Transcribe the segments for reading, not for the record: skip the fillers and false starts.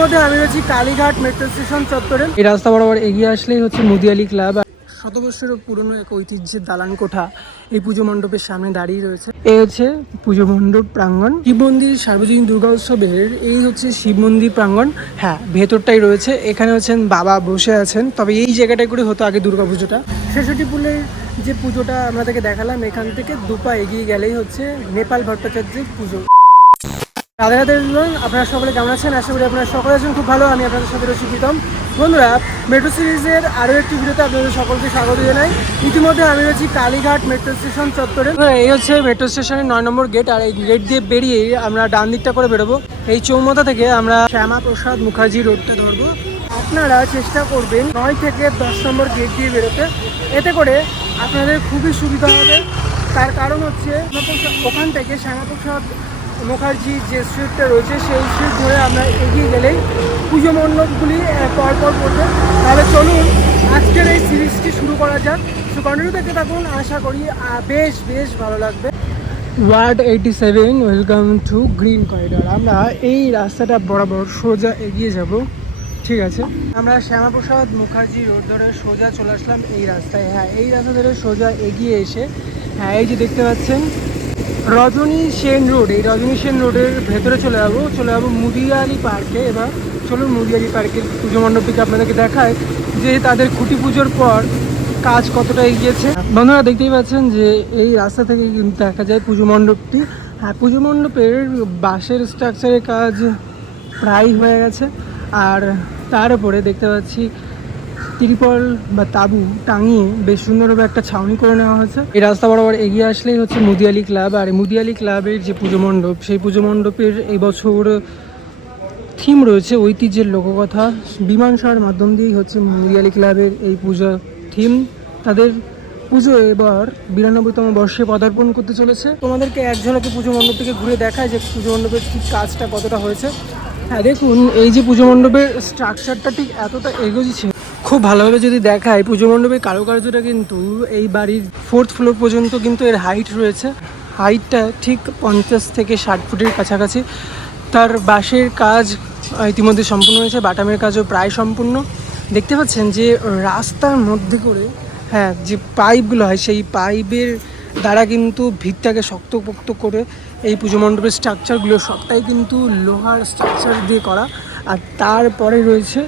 ইতিমধ্যে আমি রয়েছি কালীঘাট মেট্রো স্টেশন চত্বরে। এই রাস্তা বরাবর এগিয়ে আসলেই হচ্ছে মুদিয়ালি ক্লাব। শত বছরের পুরনো এক ঐতিহ্যের দালান কোঠা এই পুজো মণ্ডপের সামনে দাঁড়িয়ে রয়েছে। এই হচ্ছে পুজো মণ্ডপ প্রাঙ্গণ। শিব মন্দির সার্বজনীন দুর্গা উৎসবের এই হচ্ছে শিব মন্দির প্রাঙ্গণ। হ্যাঁ, ভেতরটাই রয়েছে। এখানে হচ্ছেন বাবা বসে আছেন। তবে এই জায়গাটায় করে হতো আগে দুর্গা পুজোটা। ছেষট্টি পুলের যে পুজোটা আপনাদেরকে দেখালাম, এখান থেকে দুপা এগিয়ে গেলেই হচ্ছে নেপাল ভট্টাচার্যের পুজো। রাধে রাধে বলুন, আপনারা সকলে কেমন আছেন? আশা করি আপনারা সকলে আছেন খুব ভালো। আমি আপনাদের সাথে রয়েছি প্রীতম। বন্ধুরা, মেট্রো সিরিজের আরও একটি ভিডিওতে আপনাদের সকলকে স্বাগত জানাই। ইতিমধ্যে আমি রয়েছি কালীঘাট মেট্রো স্টেশন চত্বরে। এই হচ্ছে মেট্রো স্টেশনের 9 নম্বর গেট। আর এই গেট দিয়ে বেরিয়ে আমরা ডান দিকটা করে বেরোবো। এই চৌমাথা থেকে আমরা শ্যামাপ্রসাদ মুখার্জি রোডটা ধরবো। আপনারা চেষ্টা করবেন 9 থেকে 10 নম্বর গেট দিয়ে বেরোতে। এতে করে আপনাদের খুবই সুবিধা হবে। তার কারণ হচ্ছে ওখান থেকে শ্যামাপ্রসাদ মুখার্জি যে স্ট্রিটটা রয়েছে সেই স্ট্রিট ধরে আমরা এগিয়ে গেলেই পুজো মণ্ডপগুলি পরপর পড়বে। তাহলে চলুন আজকের এই সিরিজটি শুরু করা যাক। তো কন্টিনিউ দেখতে থাকুন, আশা করি বেশ ভালো লাগবে। Ward 87, welcome to green corridor. আমরা এই রাস্তাটা বরাবর সোজা এগিয়ে যাব। ঠিক আছে, আমরা শ্যামাপ্রসাদ মুখার্জি রোড ধরে সোজা চলে আসলাম এই রাস্তায়। হ্যাঁ, এই রাস্তা ধরে সোজা এগিয়ে এসে হ্যাঁ এই যে দেখতে পাচ্ছেন রজনী সেন রোড, এই রজনী সেন রোডের ভেতরে চলে যাবো মুদিয়ালি পার্কে। এবার চলুন মুদিয়ালি পার্কের পুজো মণ্ডপটিকে আপনাদেরকে দেখায় যে তাদের খুঁটি পুজোর পর কাজ কতটা এগিয়েছে। বন্ধুরা দেখতেই পাচ্ছেন যে এই রাস্তা থেকে কিন্তু দেখা যায় পুজো মণ্ডপটি। হ্যাঁ, পুজো মণ্ডপের বাঁশের স্ট্রাকচারের কাজ প্রায় হয়ে গেছে। আর তার উপরে দেখতে পাচ্ছি ত্রিপল বা তাঁবু টাঙিয়ে বেশ সুন্দরভাবে একটা ছাউনি করে নেওয়া হয়েছে। এই রাস্তা বরাবর এগিয়ে আসলেই হচ্ছে মুদিয়ালি ক্লাব। আর মুদিয়ালি ক্লাবের যে পুজো মণ্ডপ, সেই পুজো মণ্ডপের এই বছর থিম রয়েছে ঐতিহ্যের লোককথা। বিমান সেবার মাধ্যম দিয়েই হচ্ছে মুদিয়ালি ক্লাবের এই পূজা থিম। তাদের পুজো এবার 92তম বর্ষে পদার্পণ করতে চলেছে। তোমাদেরকে এক ঝলকে পুজো মণ্ডপ থেকে ঘুরে দেখায় যে পুজো মণ্ডপের ঠিক কাজটা কতটা হয়েছে। হ্যাঁ দেখুন, এই যে পুজো মণ্ডপের স্ট্রাকচারটা ঠিক এতটা এগোচ্ছে। খুব ভালোভাবে যদি দেখায় পুজো মণ্ডপের কারুকার্যটা কিন্তু এই বাড়ির 4th ফ্লোর পর্যন্ত কিন্তু এর হাইট রয়েছে। হাইটটা ঠিক 50 থেকে 60 ফুটের কাছাকাছি। তার বাঁশের কাজ ইতিমধ্যে সম্পূর্ণ হয়েছে, বাটামের কাজও প্রায় সম্পূর্ণ। দেখতে পাচ্ছেন যে রাস্তার মধ্যে করে হ্যাঁ যে পাইপগুলো হয়, সেই পাইপের দ্বারা কিন্তু ভিতটাকে শক্তপোক্ত করে এই পুজো মণ্ডপের স্ট্রাকচারগুলো সবটাই কিন্তু লোহার স্ট্রাকচার দিয়ে করা। আর তারপরে রয়েছে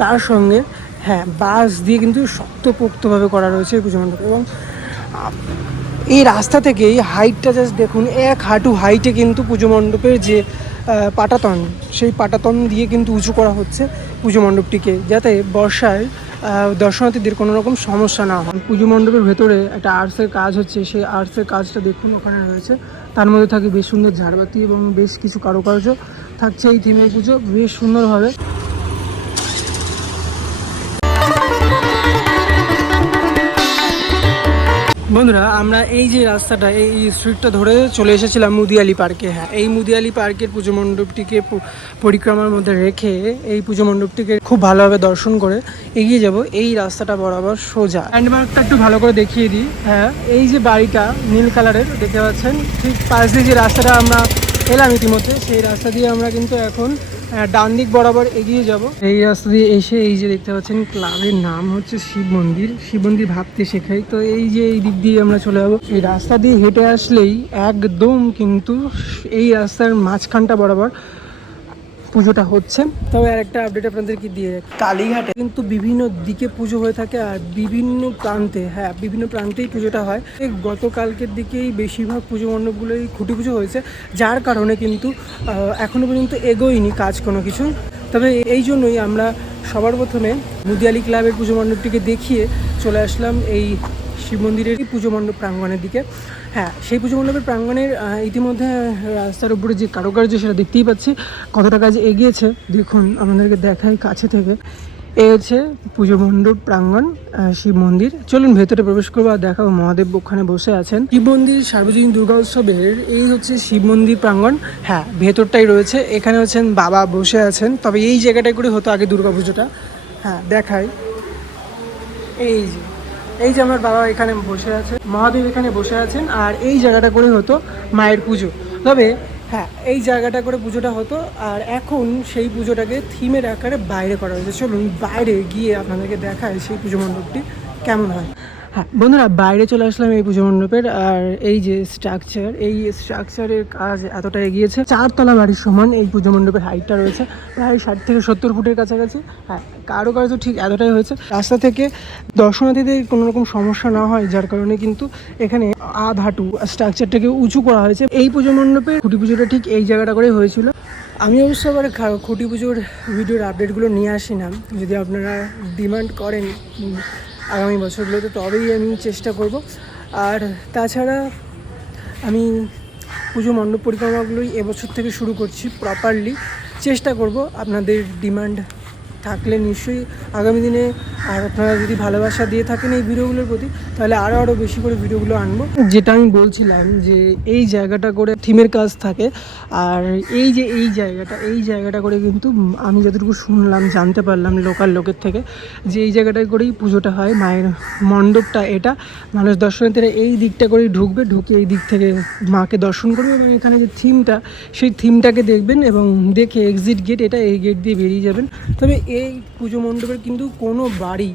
তার সঙ্গে হ্যাঁ বাঁশ দিয়ে কিন্তু শক্তপোক্তভাবে করা রয়েছে এই পুজো মণ্ডপ। এবং এই রাস্তা থেকেই হাইটটা জাস্ট দেখুন, 1 হাঁটু হাইটে কিন্তু পুজো মণ্ডপের যে পাটাতন, সেই পাটাতন দিয়ে কিন্তু উঁচু করা হচ্ছে পুজো মণ্ডপটিকে, যাতে বর্ষায় দর্শনার্থীদের কোনো রকম সমস্যা না হয়। পুজো মণ্ডপের ভেতরে একটা আর্টসের কাজ হচ্ছে, সেই আর্টসের কাজটা দেখুন ওখানে রয়েছে। তার মধ্যে থাকে বেশ সুন্দর ঝাড়বাতি এবং বেশ কিছু কারুকার্য থাকছে এই থিমের পুজো বেশ সুন্দরভাবে। বন্ধুরা, আমরা এই যে রাস্তাটা, এই স্ট্রিটটা ধরে চলে এসেছিলাম মুদিয়ালি পার্কে। হ্যাঁ, এই মুদিয়ালি পার্কের পুজো মণ্ডপটিকে পরিক্রমার মধ্যে রেখে এই পুজো মণ্ডপটিকে খুব ভালোভাবে দর্শন করে এগিয়ে যাব এই রাস্তাটা বরাবর সোজা। ল্যান্ডমার্কটা একটু ভালো করে দেখিয়ে দিই। হ্যাঁ, এই যে বাড়িটা নীল কালারের দেখতে পাচ্ছেন, ঠিক পাশ দিয়ে যে রাস্তাটা আমরা এলাম ইতিমধ্যে, সেই রাস্তা দিয়ে আমরা কিন্তু এখন ডান দিক বরাবর এগিয়ে যাব। এই রাস্তা দিয়ে এসে এই যে দেখতে পাচ্ছেন ক্লাবের নাম হচ্ছে শিব মন্দির। শিব মন্দির ভাবতে শেখাই। তো এই যে এই দিক দিয়ে আমরা চলে যাবো। এই রাস্তা দিয়ে হেঁটে আসলেই একদম কিন্তু এই রাস্তার মাঝখানটা বরাবর পুজোটা হচ্ছে। তবে আর একটা আপডেট আপনাদেরকে দিয়ে, কালীঘাটে কিন্তু বিভিন্ন দিকে পুজো হয়ে থাকে আর বিভিন্ন প্রান্তে, হ্যাঁ বিভিন্ন প্রান্তেই পুজোটা হয়। গতকালকের দিকেই বেশিরভাগ পুজো মণ্ডপগুলোই খুঁটি পুজো হয়েছে, যার কারণে কিন্তু এখনও পর্যন্ত এগোয়নি কাজ কোনো কিছু। তবে এই জন্যই আমরা সবার প্রথমে মুদিয়ালি ক্লাবের পুজো মণ্ডপটিকে দেখিয়ে চলে আসলাম এই শিব মন্দিরের পুজো মণ্ডপ প্রাঙ্গণের দিকে। হ্যাঁ, সেই পুজো মণ্ডপের প্রাঙ্গণের ইতিমধ্যে রাস্তার উপরে যে কারুকার্য সেটা দেখতেই পাচ্ছি কতটা কাজ এগিয়েছে। দেখুন, আপনাদেরকে দেখাই কাছে থেকে। এই হচ্ছে পুজো মণ্ডপ প্রাঙ্গণ শিব মন্দির। চলুন ভেতরে প্রবেশ করবো আর দেখাবো মহাদেব ওখানে বসে আছেন। শিব মন্দির সার্বজনীন দুর্গা উৎসবের এই হচ্ছে শিব মন্দির প্রাঙ্গণ। হ্যাঁ, ভেতরটাই রয়েছে। এখানে হচ্ছেন বাবা বসে আছেন। তবে এই জায়গাটায় করে হতো আগে দুর্গা পুজোটা। হ্যাঁ দেখাই, এই যে আমার বাবা এখানে বসে আছে, মহাদেব এখানে বসে আছেন। আর এই জায়গাটা করে হতো মায়ের পুজো। তবে হ্যাঁ, এই জায়গাটা করে পুজোটা হতো, আর এখন সেই পুজোটাকে থিমের আকারে বাইরে করা হয়েছে। চলুন বাইরে গিয়ে আপনাদেরকে দেখায় সেই পুজো মণ্ডপটি কেমন হয়। হ্যাঁ বন্ধুরা, বাইরে চলে আসলাম এই পুজো মণ্ডপের। আর এই যে স্ট্রাকচার, এই স্ট্রাকচারের কাজ এতটা এগিয়েছে, 4 তলা বাড়ির সমান এই পুজো মণ্ডপের হাইটটা রয়েছে, প্রায় 60 থেকে 70 ফুটের কাছাকাছি। হ্যাঁ, কারুকার্য ঠিক এতটাই হয়েছে, রাস্তা থেকে দর্শনার্থীদের কোনো রকম সমস্যা না হয়, যার কারণে কিন্তু এখানে আধ হাঁটু স্ট্রাকচারটাকে উঁচু করা হয়েছে। এই পুজো মণ্ডপে খুঁটি পুজোটা ঠিক এই জায়গাটা করে হয়েছিল। আমি অবশ্য আবার খুঁটি পুজোর ভিডিওর আপডেটগুলো নিয়ে আসি না, যদি আপনারা ডিমান্ড করেন আগামী বছরগুলোতে তবেই আমি চেষ্টা করব। আর তাছাড়া আমি পুজো মণ্ডপ পরিক্রমাগুলোই এবছর থেকে শুরু করছি প্রপারলি, চেষ্টা করব। আপনাদের ডিমান্ড থাকলে নিশ্চয়ই আগামী দিনে, আর আপনারা যদি ভালোবাসা দিয়ে থাকেন এই ভিডিওগুলোর প্রতি, তাহলে আরও বেশি করে ভিডিওগুলো আনবো। যেটা আমি বলছিলাম যে এই জায়গাটা করে থিমের কাজ থাকে, আর এই যে এই জায়গাটা করে কিন্তু আমি যতটুকু শুনলাম, জানতে পারলাম লোকাল লোকের থেকে, যে এই জায়গাটায় করেই পুজোটা হয়। মায়ের মণ্ডপটা এটা, মানুষ দর্শনার্থীরা এই দিকটা করেই ঢুকবে, ঢুকে এই দিক থেকে মাকে দর্শন করবে, এবং এখানে যে থিমটা, সেই থিমটাকে দেখবেন এবং দেখে এক্সিট গেট, এটা এই গেট দিয়ে বেরিয়ে যাবেন। তবে এই পুজো মণ্ডপের কিন্তু কোনো বাড়ি,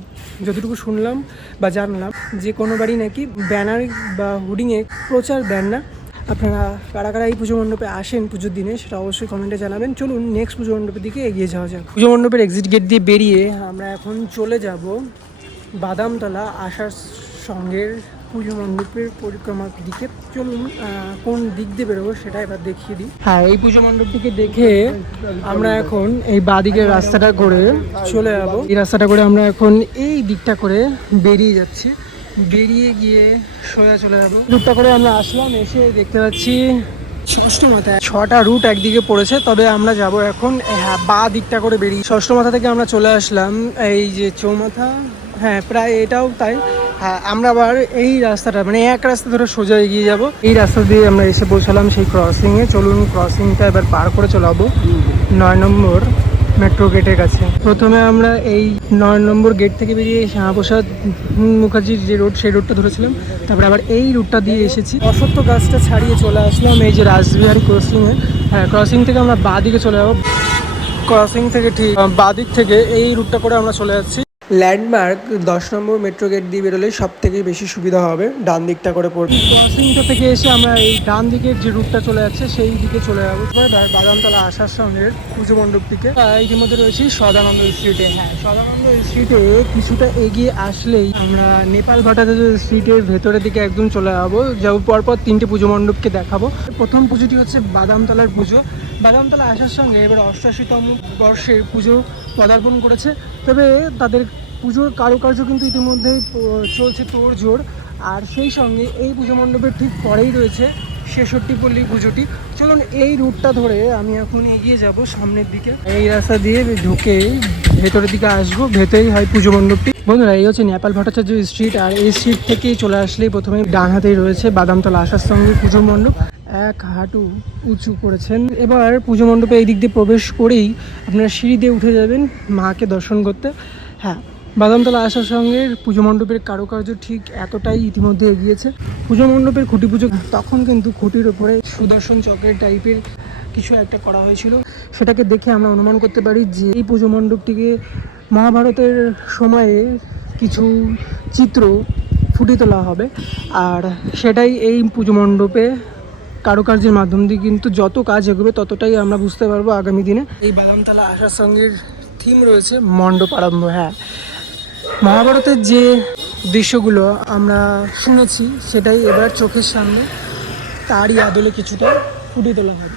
যতটুকু শুনলাম বা জানলাম, যে কোনো বাড়ি নাকি ব্যানার বা হোর্ডিংয়ে প্রচার দেন না। আপনারা কারা কারা এই পুজো মণ্ডপে আসেন পুজোর দিনে, সেটা অবশ্যই কমেন্টে জানাবেন। চলুন নেক্সট পুজো মণ্ডপের দিকে এগিয়ে যাওয়া যাক। পুজো মণ্ডপের এক্সিট গেট দিয়ে বেরিয়ে আমরা এখন চলে যাব বাদামতলা আসার সঙ্গের পুজো মণ্ডপের পরিক্রমার দিকে। চলুন কোন দিক দিয়ে বেরোবো সেটা এবার দেখিয়ে দিই। হ্যাঁ, এই পুজো মণ্ডপটিকে দেখে আমরা এখন এই বাঁদিকের রাস্তাটা করে চলে যাবো। এই রাস্তাটা করে আমরা এখন এই দিকটা করে বেরিয়ে যাচ্ছি, বেরিয়ে গিয়ে সোজা চলে যাবো। রুটটা করে আমরা আসলাম, এসে দেখতে পাচ্ছি ষষ্ঠ মাথায় 6টা রুট একদিকে পড়েছে, তবে আমরা যাব এখন বাঁ দিকটা করে বেরিয়ে। ষষ্ঠ মাথা থেকে আমরা চলে আসলাম এই যে চৌমাথা, হ্যাঁ প্রায় এটাও তাই। হ্যাঁ, আমরা আবার এই রাস্তাটা মানে এক রাস্তা ধরে সোজা এগিয়ে যাব। এই রাস্তা দিয়ে আমরা এসে পৌঁছালাম সেই ক্রসিংয়ে। চলুন ক্রসিংটা এবার পার করে চলে যাবো 9 নম্বর মেট্রো গেটের কাছে। প্রথমে আমরা এই 9 নম্বর গেট থেকে বেরিয়ে শ্যামাপ্রসাদ মুখার্জির যে রোড, সেই রোডটা ধরেছিলাম, তারপরে আবার এই রুটটা দিয়ে এসেছি। অসত্য গাছটা ছাড়িয়ে চলে আসলাম এই যে রাসবিহারী ক্রসিংয়ে। হ্যাঁ, ক্রসিং থেকে আমরা বাঁ দিকে চলে যাবো। ক্রসিং থেকে ঠিক বাঁ দিক থেকে এই রুটটা করে আমরা চলে যাচ্ছি। ল্যান্ডমার্ক 10 নম্বর মেট্রো গেট দিয়ে বেরোলে সব থেকে বেশি সুবিধা হবে, ডান দিকটা করে পড়বে। ক্রসিংটা থেকে এসে আমরা এই ডান দিকের যে রুটটা চলে যাচ্ছে সেই দিকে চলে যাবো। বাদামতলা আসার সঙ্গে পুজো মণ্ডপ দিকে ইতিমধ্যে রয়েছি সদানন্দ স্ট্রিটে। হ্যাঁ, সদানন্দ স্ট্রিটে কিছুটা এগিয়ে আসলেই আমরা নেপাল ভাটাতে স্ট্রিটের ভেতরের দিকে একদম চলে যাবো। পরপর 3টে পুজো মণ্ডপকে দেখাবো। প্রথম পুজোটি হচ্ছে বাদামতলার পুজো। বাদামতলা আসার সঙ্গে এবার 88তম বর্ষের পুজো পদার্পণ করেছে, তবে তাদের পুজোর কারুকার্য কিন্তু ইতিমধ্যেই চলছে তোড়জোড়। আর সেই সঙ্গে এই পুজো মণ্ডপের ঠিক পরেই রয়েছে ৬৬পল্লী পুজোটি। চলুন এই রুটটা ধরে আমি এখন এগিয়ে যাব সামনের দিকে। এই রাস্তা দিয়ে ঢুকে ভেতরের দিকে আসবো, ভেতরেই হয় পুজো মণ্ডপটি। বন্ধুরা, এই হচ্ছে নেপাল ভট্টাচার্য স্ট্রিট, আর এই স্ট্রিট থেকেই চলে আসলেই প্রথমে ডান হাতেই রয়েছে বাদামতলা আসার সঙ্গে পুজো মণ্ডপ। এক হাঁটু উঁচু করেছেন। এবার পুজো মণ্ডপে এই দিক দিয়ে প্রবেশ করেই আপনারা সিঁড়ি দিয়ে উঠে যাবেন মাকে দর্শন করতে। হ্যাঁ, বাদামতলা আসার সঙ্গে পুজো মণ্ডপের কারুকার্য ঠিক এতটাই ইতিমধ্যে এগিয়েছে। পুজো মণ্ডপের খুঁটি পুজো তখন কিন্তু খুঁটির ওপরে সুদর্শন চক্রের টাইপের কিছু একটা করা হয়েছিল, সেটাকে দেখে আমরা অনুমান করতে পারি যে এই পুজো মণ্ডপটিকে মহাভারতের সময়ে কিছু চিত্র ফুটিয়ে তোলা হবে। আর সেটাই এই পুজো মণ্ডপে কারুকার্যের মাধ্যম দিয়ে কিন্তু যত কাজ এগোবে ততটাই আমরা বুঝতে পারবো আগামী দিনে। এই বাদামতলা আসার সঙ্গে থিম রয়েছে মণ্ডপ আরম্ভ। হ্যাঁ, মহাভারতের যে দৃশ্যগুলো আমরা শুনেছি সেটাই এবার চোখের সামনে তারই আদলে কিছুটা ফুটিয়ে তোলা হবে।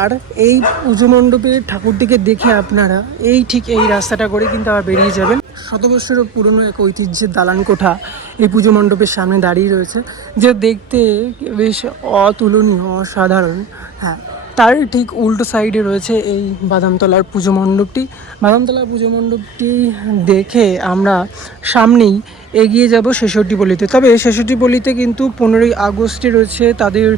আর এই পুজো মণ্ডপের ঠাকুরটিকে দেখে আপনারা ঠিক এই রাস্তাটা করে কিন্তু আবার বেরিয়ে যাবেন। শতবর্ষেরও পুরনো এক ঐতিহ্যের দালান কোঠা এই পুজো মণ্ডপের সামনে দাঁড়িয়ে রয়েছে, যে দেখতে বেশ অতুলনীয়, অসাধারণ। হ্যাঁ, তার ঠিক উল্টো সাইডে রয়েছে এই বাদামতলার পুজো মণ্ডপটি। বাদামতলার পুজো মণ্ডপটি দেখে আমরা সামনেই এগিয়ে যাব ৬৬পল্লীতে। তবে ৬৬পল্লীতে কিন্তু 15ই আগস্টে রয়েছে তাদের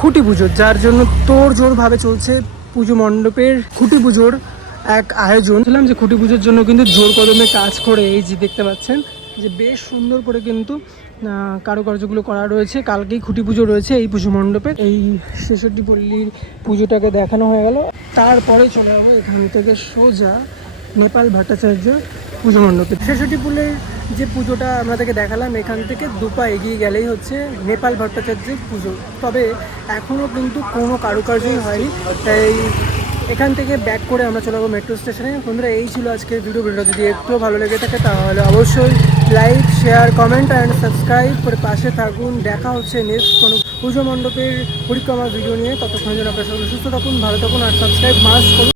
খুঁটি পুজো, যার জন্য তোড়জোড়ভাবে চলছে পুজো মণ্ডপের খুঁটি পুজোর এক আয়োজন। বললাম যে খুঁটি পুজোর জন্য কিন্তু জোর কদমে কাজ করে, এই যে দেখতে পাচ্ছেন যে বেশ সুন্দর করে কিন্তু কারুকার্যগুলো করা রয়েছে। কালকেই খুঁটি পুজো রয়েছে এই পুজো মণ্ডপে। এই ৬৬ পল্লীর পুজোটাকে দেখানো হয়ে গেল। তারপরে চলে যাবো এখান থেকে সোজা নেপাল ভট্টাচার্য পুজো মণ্ডপে। ৬৬ পল্লীর যে পুজোটা আপনাদেরকে দেখালাম, এখান থেকে দুপা এগিয়ে গেলেই হচ্ছে নেপাল ভট্টাচার্যের পুজো। তবে এখনও কিন্তু কোনো কারুকার্যই হয়নি, তাই এখান থেকে ব্যাক করে আমরা চলে যাবো মেট্রো স্টেশনে। বন্ধুরা, এই ছিল আজকের ভিডিওটা। যদি একটু ভালো লেগে থাকে তাহলে অবশ্যই like, share, comment and subscribe করে পাশে থাকুন। দেখা হচ্ছে নেক্সট কোনো পুজো মণ্ডপের পরিক্রমা ভিডিও নিয়ে। ততক্ষণ যেন আপনার সকলে সুস্থ থাকুন, ভালো থাকুন আর সাবস্ক্রাইব মাস্ট করুন।